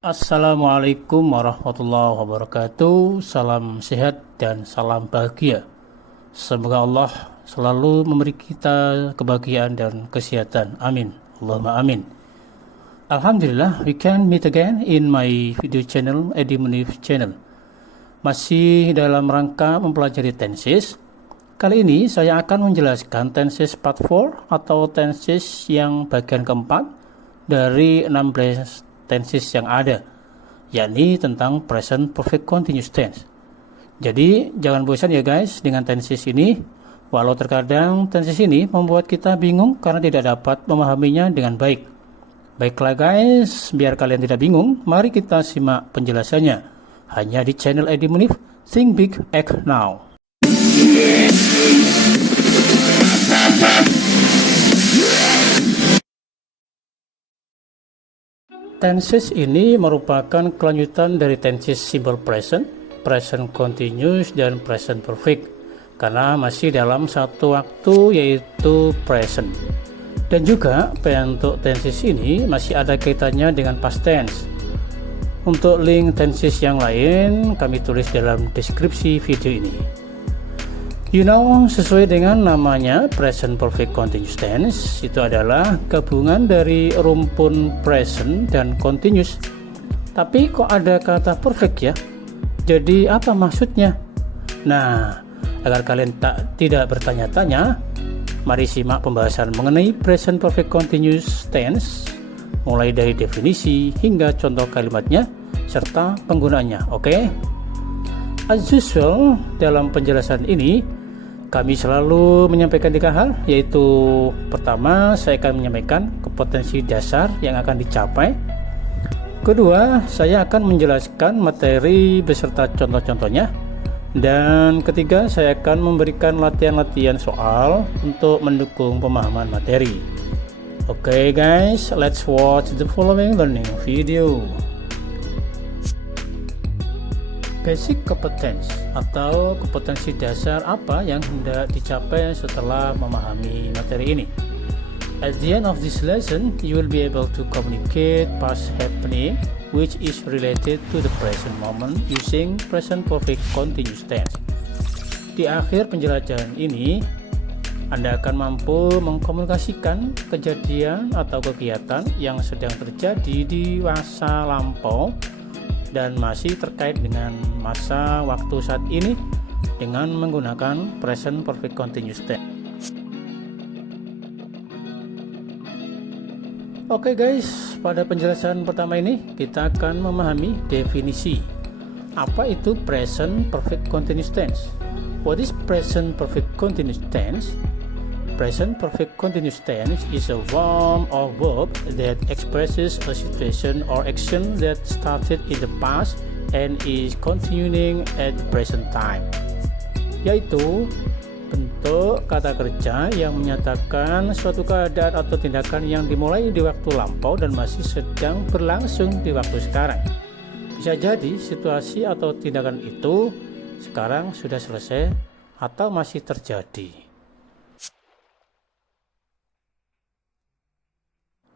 Assalamualaikum warahmatullahi wabarakatuh. Salam sehat dan salam bahagia. Semoga Allah selalu memberi kita kebahagiaan dan kesehatan. Amin. Allahumma amin. Alhamdulillah, we can meet again in my video channel, Edi Munif channel. Masih dalam rangka mempelajari tenses. Kali ini saya akan menjelaskan tenses part 4 atau tenses yang bagian keempat dari 16 tenses yang ada, yakni tentang present perfect continuous tense. Jadi jangan bosan ya guys dengan tenses ini, walau terkadang tenses ini membuat kita bingung karena tidak dapat memahaminya dengan baik. Baiklah guys, biar kalian tidak bingung, mari kita simak penjelasannya hanya di channel Edi Munif, Think Big Act Now. Tenses ini merupakan kelanjutan dari tenses simple present, present continuous, dan present perfect karena masih dalam satu waktu yaitu present. Dan juga bentuk tenses ini masih ada kaitannya dengan past tense. Untuk link tenses yang lain kami tulis dalam deskripsi video ini. Sesuai dengan namanya present perfect continuous tense, itu adalah gabungan dari rumpun present dan continuous. Tapi kok ada kata perfect ya? Jadi apa maksudnya? Nah, agar kalian tidak bertanya-tanya, mari simak pembahasan mengenai present perfect continuous tense, mulai dari definisi hingga contoh kalimatnya serta penggunaannya. Oke? As usual, dalam penjelasan ini kami selalu menyampaikan 3 hal, yaitu pertama, saya akan menyampaikan kompetensi dasar yang akan dicapai. Kedua, saya akan menjelaskan materi beserta contoh-contohnya. Dan ketiga, saya akan memberikan latihan-latihan soal untuk mendukung pemahaman materi. Oke guys, let's watch the following learning video. Basic competence atau kompetensi dasar apa yang hendak dicapai setelah memahami materi ini. At the end of this lesson, you will be able to communicate past happening which is related to the present moment using present perfect continuous tense. Di akhir penjelajahan ini, Anda akan mampu mengkomunikasikan kejadian atau kegiatan yang sedang terjadi di masa lampau dan masih terkait dengan masa waktu saat ini dengan menggunakan present perfect continuous tense. Oke guys, pada penjelasan pertama ini kita akan memahami definisi. Apa itu present perfect continuous tense? What is present perfect continuous tense? Present perfect continuous tense is a form of verb that expresses a situation or action that started in the past and is continuing at the present time. Yaitu bentuk kata kerja yang menyatakan suatu keadaan atau tindakan yang dimulai di waktu lampau dan masih sedang berlangsung di waktu sekarang. Bisa jadi situasi atau tindakan itu sekarang sudah selesai atau masih terjadi.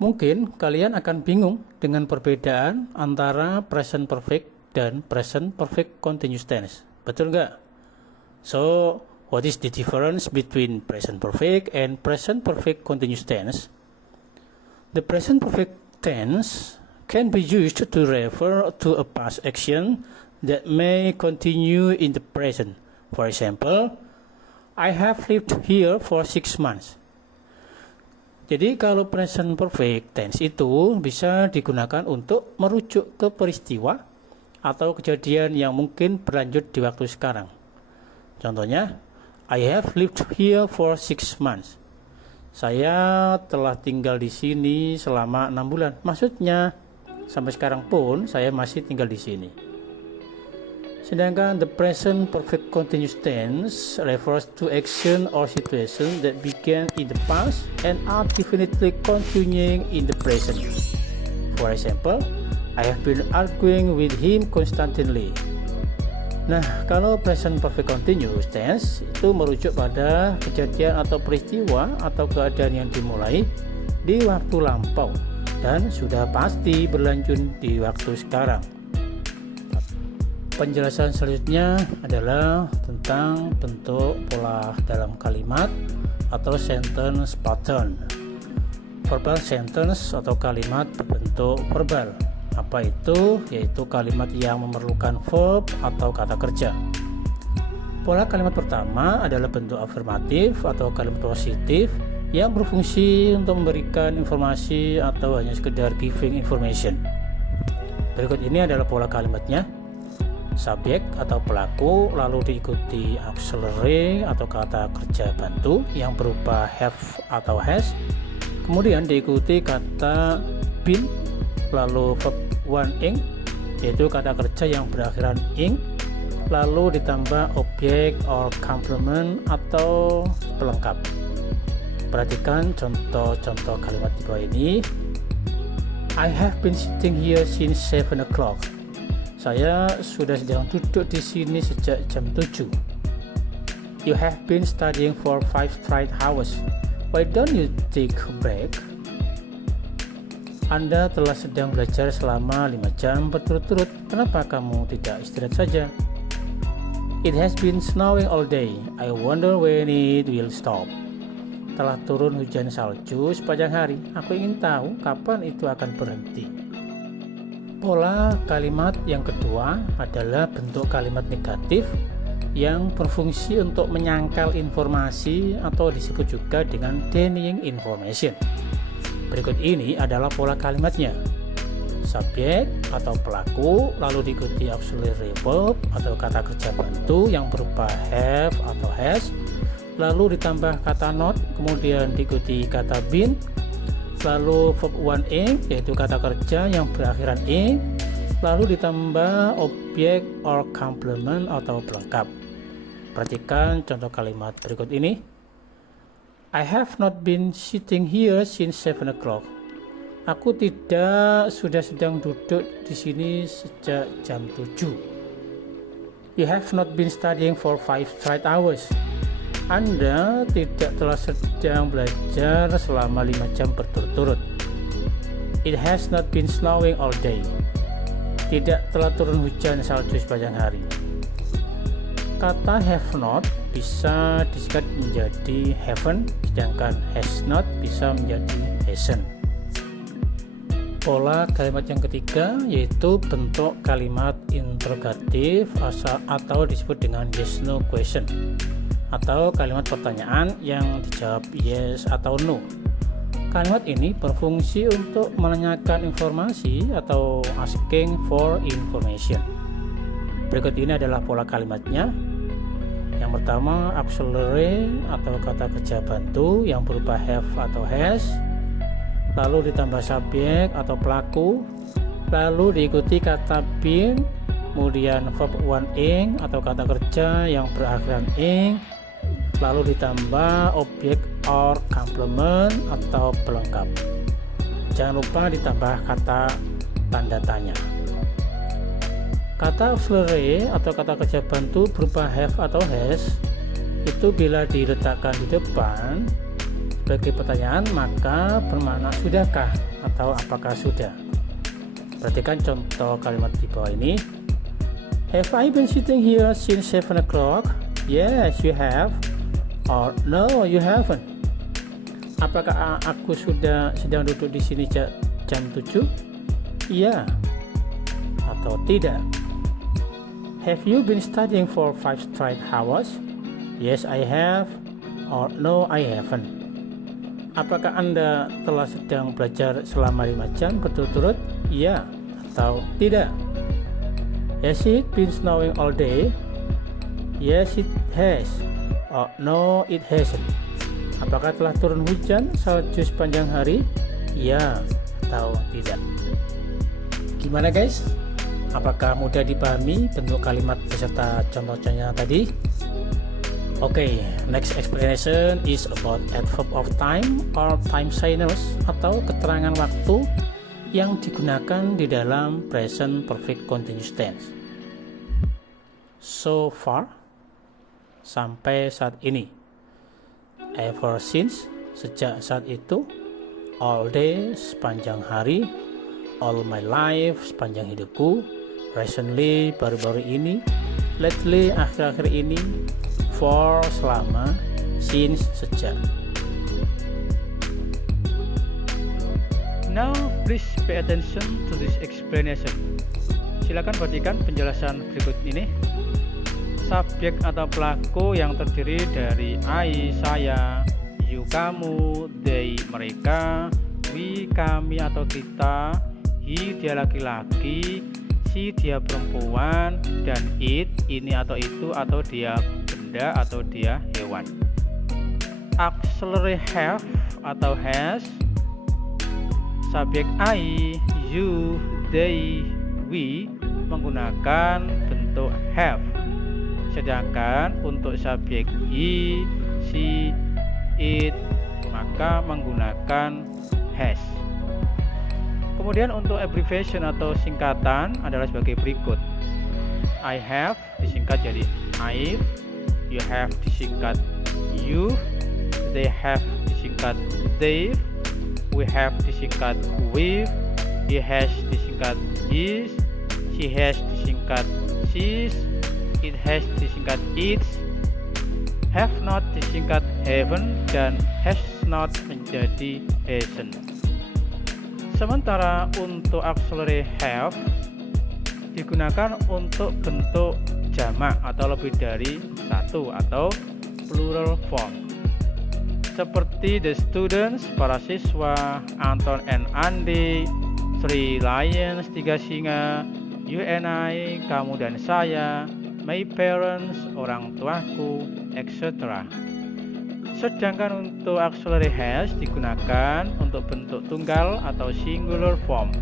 Mungkin kalian akan bingung dengan perbedaan antara present perfect dan present perfect continuous tense. Betul nggak? So, what is the difference between present perfect and present perfect continuous tense? The present perfect tense can be used to refer to a past action that may continue in the present. For example, I have lived here for 6 months. Jadi kalau present perfect tense itu bisa digunakan untuk merujuk ke peristiwa atau kejadian yang mungkin berlanjut di waktu sekarang. Contohnya, I have lived here for 6 months. Saya telah tinggal di sini selama 6 bulan. Maksudnya, sampai sekarang pun saya masih tinggal di sini. Sedangkan the present perfect continuous tense refers to action or situation that began in the past and are definitely continuing in the present. For example, I have been arguing with him constantly. Nah, kalau present perfect continuous tense itu merujuk pada kejadian atau peristiwa atau keadaan yang dimulai di waktu lampau dan sudah pasti berlanjut di waktu sekarang. Penjelasan selanjutnya adalah tentang bentuk pola dalam kalimat atau sentence pattern. Verbal sentence atau kalimat berbentuk verbal. Apa itu? Yaitu kalimat yang memerlukan verb atau kata kerja. Pola kalimat pertama adalah bentuk afirmatif atau kalimat positif yang berfungsi untuk memberikan informasi atau hanya sekedar giving information. Berikut ini adalah pola kalimatnya. Subjek atau pelaku, lalu diikuti auxiliary atau kata kerja bantu yang berupa have atau has, kemudian diikuti kata been, lalu verb one ing, yaitu kata kerja yang berakhiran ing, lalu ditambah objek or complement atau pelengkap. Perhatikan contoh-contoh kalimat di bawah ini. I have been sitting here since 7 o'clock. Saya sudah sedang duduk di sini sejak jam 7. You have been studying for 5 straight hours. Why don't you take a break? Anda telah sedang belajar selama 5 jam berturut-turut. Kenapa kamu tidak istirahat saja? It has been snowing all day. I wonder when it will stop. Telah turun hujan salju sepanjang hari. Aku ingin tahu kapan itu akan berhenti. Pola kalimat yang kedua adalah bentuk kalimat negatif yang berfungsi untuk menyangkal informasi atau disebut juga dengan denying information. Berikut ini adalah pola kalimatnya. Subjek atau pelaku, lalu diikuti auxiliary verb atau kata kerja bantu yang berupa have atau has, lalu ditambah kata not, kemudian diikuti kata been, lalu verb one ing, yaitu kata kerja yang berakhiran ing, lalu ditambah objek or complement atau pelengkap. Perhatikan contoh kalimat berikut ini. I have not been sitting here since 7 o'clock. Aku tidak sudah sedang duduk di sini sejak jam 7. You have not been studying for 5 straight hours. Anda tidak telah sedang belajar selama 5 jam berturut-turut. It has not been snowing all day. Tidak telah turun hujan salju sepanjang hari. Kata have not bisa disingkat menjadi haven't, sedangkan has not bisa menjadi hasn't. Pola kalimat yang ketiga yaitu bentuk kalimat interrogatif atau disebut dengan yes no question, atau kalimat pertanyaan yang dijawab yes atau no. Kalimat ini berfungsi untuk menanyakan informasi atau asking for information. Berikut ini adalah pola kalimatnya. Yang pertama, auxiliary atau kata kerja bantu yang berupa have atau has, lalu ditambah subjek atau pelaku, lalu diikuti kata been, kemudian verb one ing atau kata kerja yang berakhiran ing, lalu ditambah objek or complement atau pelengkap. Jangan lupa ditambah kata tanda tanya. Kata auxiliary atau kata kerja bantu berupa have atau has itu bila diletakkan di depan sebagai pertanyaan maka bermakna sudahkah atau apakah sudah. Perhatikan contoh kalimat di bawah ini. Have I been sitting here since 7 o'clock? Yes, you have. Or no, you haven't. Apakah aku sudah sedang duduk di sini jam 7? Iya atau tidak. Have you been studying for 5 straight hours? Yes, I have. Or no, I haven't. Apakah Anda telah sedang belajar selama 5 jam berturut-turut? Iya atau tidak. Has it been snowing all day? Yes, it has. Or no, it hasn't. Apakah telah turun hujan salju sepanjang hari? Iya atau tidak. Gimana guys? Apakah mudah dipahami bentuk kalimat beserta contoh-contohnya tadi? Okay, next explanation is about adverb of time or time signals atau keterangan waktu yang digunakan di dalam present perfect continuous tense. So far, sampai saat ini. Ever since, sejak saat itu. all day, sepanjang hari, all my life, sepanjang hidupku, recently, baru-baru ini, lately, akhir-akhir ini, for, selama, since, sejak. Now please pay attention to this explanation. Silakan perhatikan penjelasan berikut ini. Subjek atau pelaku yang terdiri dari I, saya, you, kamu, they, mereka, we, kami atau kita, he, dia laki-laki, she, dia perempuan, dan it, ini atau itu, atau dia benda atau dia hewan. Auxiliary have atau has, subjek I, you, they, we menggunakan bentuk have, sedangkan untuk subjek he, she, it maka menggunakan has. Kemudian untuk abbreviation atau singkatan adalah sebagai berikut. I have disingkat jadi I've, you have disingkat you, they have disingkat they've, we have disingkat we've, he has disingkat his, she has disingkat she's, it has disingkat its, have not disingkat haven't, dan has not menjadi hasn't. Sementara untuk auxiliary have digunakan untuk bentuk jamak atau lebih dari satu atau plural form, seperti the students, para siswa, Anton and Andy, 3 lions, 3 singa, you and I, kamu dan saya, my parents, orang tuaku, etc. Sedangkan untuk auxiliary has digunakan untuk bentuk tunggal atau singular form,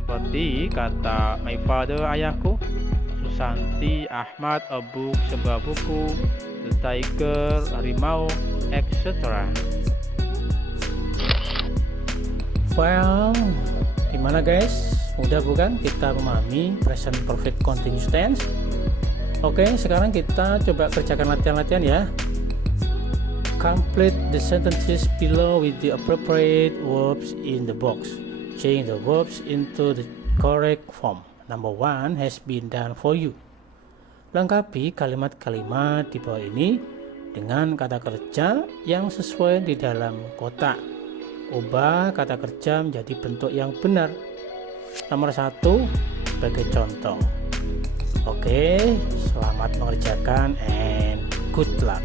seperti kata my father, ayahku, Susanti, Ahmad, a book, sebuah buku, the tiger, harimau, etc. Well, gimana guys? Mudah bukan kita memahami present perfect continuous tense? Oke, sekarang kita coba kerjakan latihan-latihan ya. Complete the sentences below with the appropriate verbs in the box. Change the verbs into the correct form. Number 1 has been done for you. Lengkapi kalimat-kalimat di bawah ini dengan kata kerja yang sesuai di dalam kotak. Ubah kata kerja menjadi bentuk yang benar. Nomor 1 sebagai contoh. Oke, selamat mengerjakan and good luck.